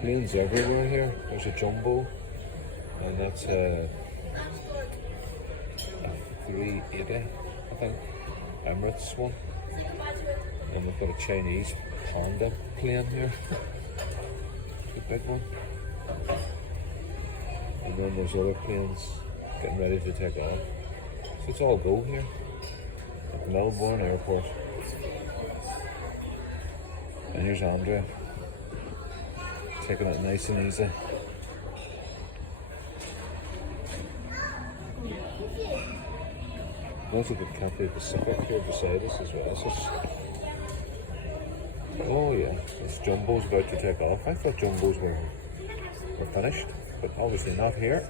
Planes everywhere here. There's a jumbo, and that's a 380, I think. Emirates one. And we've got a Chinese Honda plane here. The big one. And then there's other planes getting ready to take off. So it's all go here at Melbourne Airport. And here's Andrea, taking it nice and easy. Also got Cathay Pacific here beside us as well. So oh yeah, this jumbo's about to take off. I thought jumbos were finished, but obviously not here.